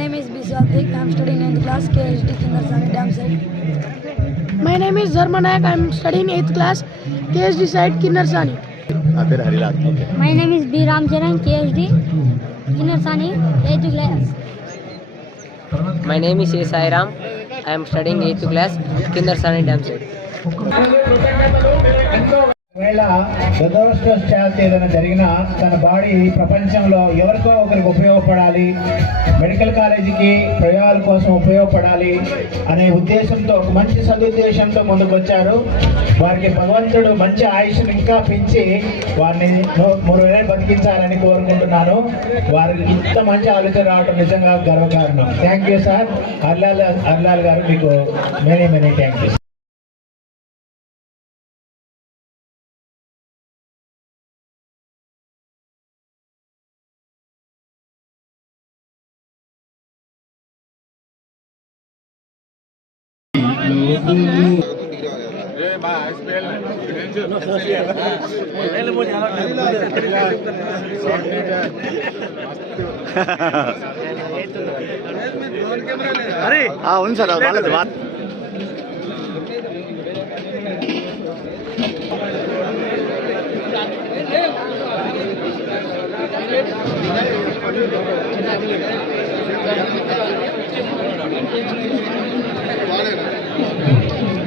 name is Vishal Dik. I'm studying 9th class, KSD Kindersani Dam side. My name is Zarmanayak. I'm studying eighth class, KSD side Kindersani. Okay. My name is B. Ramcharan, KSD Kindersani, eighth class. My name is A. Sai Ram. I am studying eighth class, Kindersani Dam side. ఒకవేళ దురదృష్టవశాత్తు ఏదైనా జరిగినా తన body ప్రపంచంలో ఎవరికో ఒకరికి ఉపయోగపడాలి. Medical కాలేజీకి ప్రయోగాల కోసం ఉపయోగపడాలి అనే ఉద్దేశంతో ఒక మంచి సదుద్దేశంతో ముందుకు వచ్చారు వారికి భగవంతుడు మంచి ఆయుష్ని ఇంకా పెంచి వారిని మూడు వేలు బతికించాలని కోరుకుంటున్నాను. వారికి ఇంత మంచి ఆలోచన రావడం నిజంగా గర్వకారణం. థ్యాంక్ యూ సార్ అర్లాల్ అర్లాల్ గారు మీకు మెనీ మెనీ థ్యాంక్ యూ ఆ, ఉంది సార్ అది వాళ్ళది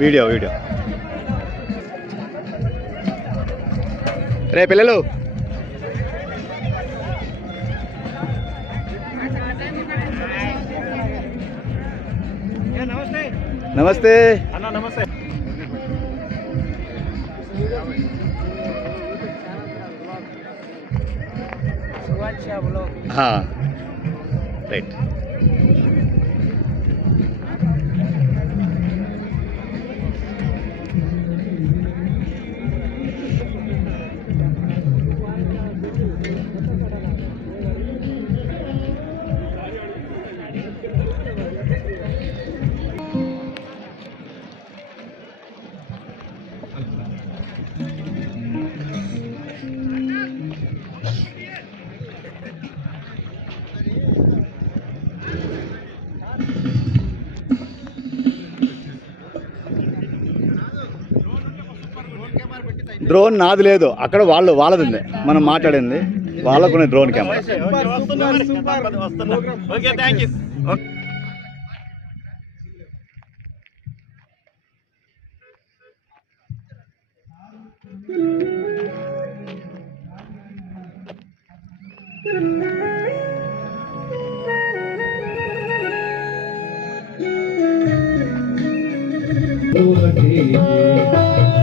వీడియో వీడియో. రే పిల్లలు. నమస్తే. हाँ राइट డ్రోన్ నాది లేదు. అక్కడ వాళ్ళు వాళ్ళది. మనం మాట్లాడింది. వాళ్ళకునే డ్రోన్ కెమెరా. ఈ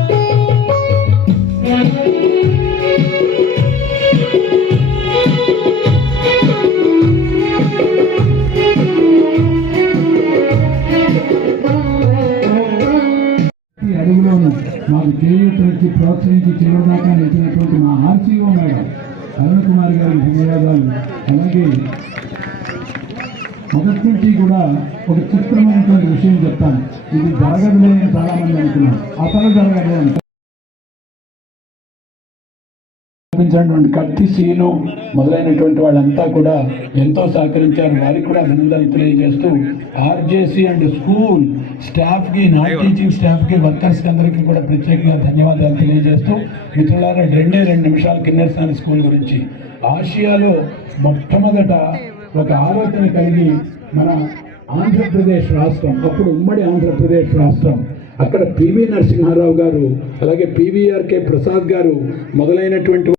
మాకు చేయూతనిచ్చి ప్రోత్సహించి చివరిదాకా నిలిచినటువంటి మా ఆర్సీఓ మేడం అరుణ్ కుమార్ గారికి ధన్యవాదాలు అలాగే మొదటి నుంచి కూడా ఒక చిత్రమైనటువంటి విషయం చెప్తాను. ఇది జరగదులే అని చాలామంది అనుకున్నారు. అసలు జరగదు అని కనిపించినటువంటి కత్తి సీను మొదలైనటువంటి వాళ్ళంతా కూడా ఎంతో సహకరించారు. వారికి కూడా అభినందనలు తెలియజేస్తూ ఆర్జేసీ అండ్ స్కూల్ స్టాఫ్కి నాన్ టీచింగ్ స్టాఫ్కి వర్కర్స్ అందరికీ కూడా ప్రత్యేకంగా ధన్యవాదాలు తెలియజేస్తూ మిత్రులారా రెండే రెండు నిమిషాలు కిన్నెరసాని స్కూల్ గురించి. ఆసియాలో మొట్టమొదట ఒక ఆలోచన కలిగి మన ఆంధ్రప్రదేశ్ రాష్ట్రం అప్పుడు ఉమ్మడి ఆంధ్రప్రదేశ్ రాష్ట్రం అక్కడ పివి నరసింహారావు గారు అలాగే పివిఆర్కే ప్రసాద్ గారు మొదలైనటువంటి